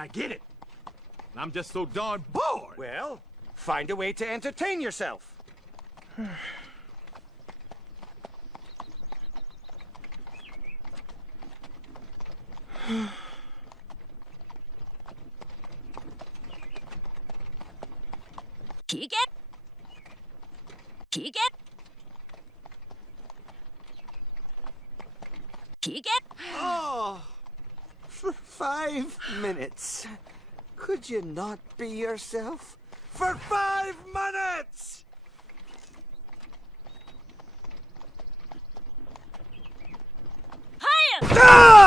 I get it. I'm just so darn bored. Well, find a way to entertain yourself. 기계? 기계? 기계? Oh, for 5 minutes. Could you not be yourself? For 5 minutes!